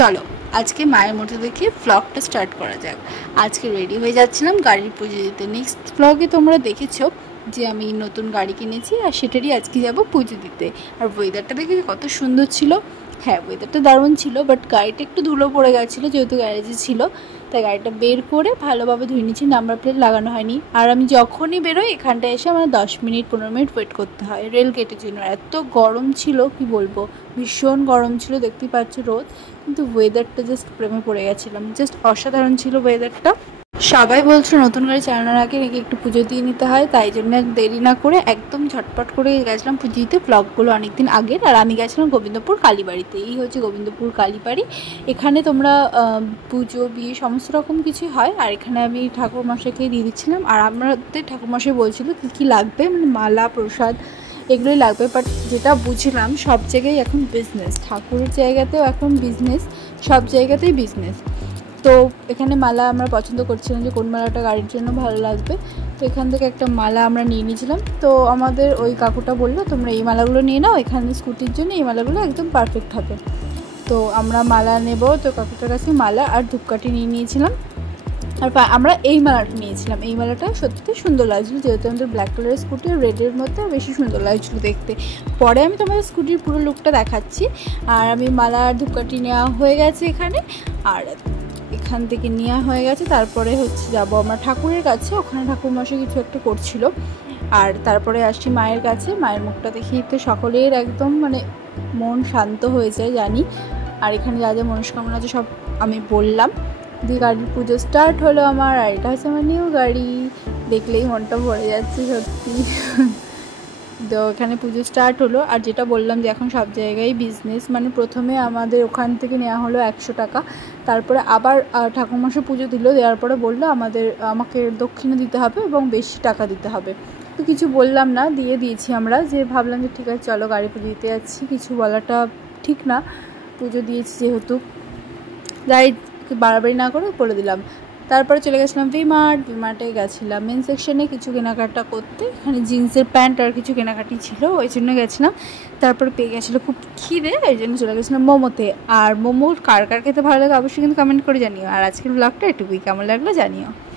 চলো আজকে মায়ের মতো দেখে ব্লগটা স্টার্ট করা যাক। আজকে রেডি হয়ে যাচ্ছিলাম গাড়ির পুজো দিতে। নেক্সট ব্লগে তোমরা দেখেছো যে আমি নতুন গাড়ি কিনেছি আর সেটারই আজকে যাব পুজো দিতে। আর ওয়েদারটা দেখে কত সুন্দর ছিল। হ্যাঁ, ওয়েদারটা দারুণ ছিল, বাট গাড়িটা একটু ধুলো পড়ে গেছিলো যেহেতু গ্যারেজে ছিল, তাই গাড়িটা বের করে ভালোভাবে ধুয়ে নিচ্ছি। নাম্বার প্লেট লাগানো হয়নি। আর আমি যখনই বেরোই এখানটায় এসে আমার 10-15 মিনিট ওয়েট করতে হয় রেল গেটের জন্য। এত গরম ছিল কি বলবো, ভীষণ গরম ছিল, দেখতেই পাচ্ছ রোদ। কিন্তু ওয়েদারটা জাস্ট প্রেমে পড়ে গেছিলাম, জাস্ট অসাধারণ ছিল ওয়েদারটা। সবাই বলছো নতুন গাড়ি চালানোর আগে নাকি একটু পুজো দিয়ে নিতে হয়, তাই জন্য দেরি না করে একদম ঝটপট করে গেছিলাম পুজো দিতে। ব্লগগুলো অনেকদিন আগের। আর আমি গেছিলাম গোবিন্দপুর কালীবাড়িতে। এই হচ্ছে গোবিন্দপুর কালীবাড়ি। এখানে তোমরা পুজো বিয়ে সমস্ত রকম কিছুই হয়। আর এখানে আমি ঠাকুরমশাইকে দিয়ে দিচ্ছিলাম। আর আমাদের ঠাকুরমশাই বলছিল কী কী লাগবে, মানে মালা প্রসাদ এগুলোই লাগবে। বাট যেটা বুঝলাম সব জায়গায় এখন বিজনেস, ঠাকুরের জায়গাতেও এখন বিজনেস, সব জায়গাতেই বিজনেস। তো এখানে মালা আমরা পছন্দ করছিলাম যে কোন মালাটা গাড়ির জন্য ভালো লাগবে। তো এখান থেকে একটা মালা আমরা নিয়ে নিয়েছিলাম। তো আমাদের ওই কাকুটা বললো তোমরা এই মালাগুলো নিয়ে নাও, এখানে স্কুটির জন্য এই মালাগুলো একদম পারফেক্ট হবে। তো আমরা মালা নেব, তো কাকুটার কাছে মালা আর ধূপকাঠি নিয়ে নিয়েছিলাম। আর আমরা এই মালাটা নিয়েছিলাম। এই মালাটা সত্যি সুন্দর লাগছিলো, যেহেতু আমাদের ব্ল্যাক কালারের স্কুটি আর রেডের মধ্যে বেশি সুন্দর লাগছিলো দেখতে। পরে আমি তোমাদের স্কুটির পুরো লুকটা দেখাচ্ছি। আর আমি মালা আর ধূপকাঠি নেওয়া হয়ে গেছে এখানে, আর এখান থেকে নেওয়া হয়ে গেছে। তারপরে হচ্ছে যাব আমরা ঠাকুরের কাছে, ওখানে ঠাকুরমশাই কিছু একটা করছিল। আর তারপরে আসছি মায়ের কাছে। মায়ের মুখটা দেখেই তো সকলের একদম মানে মন শান্ত হয়ে যায় জানি। আর এখানে যা যা মনস্কামনা আছে সব আমি বললাম। দিয়ে গাড়ির পুজো স্টার্ট হলো আমার। আর এটা হচ্ছে আমার নিউ গাড়ি, দেখলেই মনটা ভরে যাচ্ছে সত্যি। তো এখানে পুজো স্টার্ট হলো। আর যেটা বললাম যে এখন সব জায়গায় বিজনেস, মানে প্রথমে আমাদের ওখান থেকে নেওয়া হলো 100 টাকা। তারপরে আবার ঠাকুরমশাই পুজো দিল, দেওয়ার পরে বললো আমাকে দক্ষিণে দিতে হবে এবং বেশি টাকা দিতে হবে। তো কিছু বললাম না, দিয়ে দিয়েছি আমরা। যে ভাবলাম যে ঠিক আছে চলো গাড়ি পুজো দিতে যাচ্ছি, কিছু বলাটা ঠিক না, পুজো দিয়েছি যেহেতু, গাড়ি বাড়াবাড়ি না করে বলে দিলাম। তারপরে চলে গেছিলাম ভিমার্টে গেছিলাম মেন সেকশনে কিছু কেনাকাটা করতে। এখানে জিন্সের প্যান্ট আর কিছু কেনাকাটি ছিল, ওই জন্য গেছিলাম। তারপরে পেয়ে গেছিলো খুব খিদে, ওই জন্য চলে গেছিলাম মোমোতে। আর মোমো কার কার খেতে ভালো লাগে অবশ্যই কিন্তু কমেন্ট করে জানিও। আর আজকের ব্লগটা এটুকুই, কেমন লাগলো জানিও।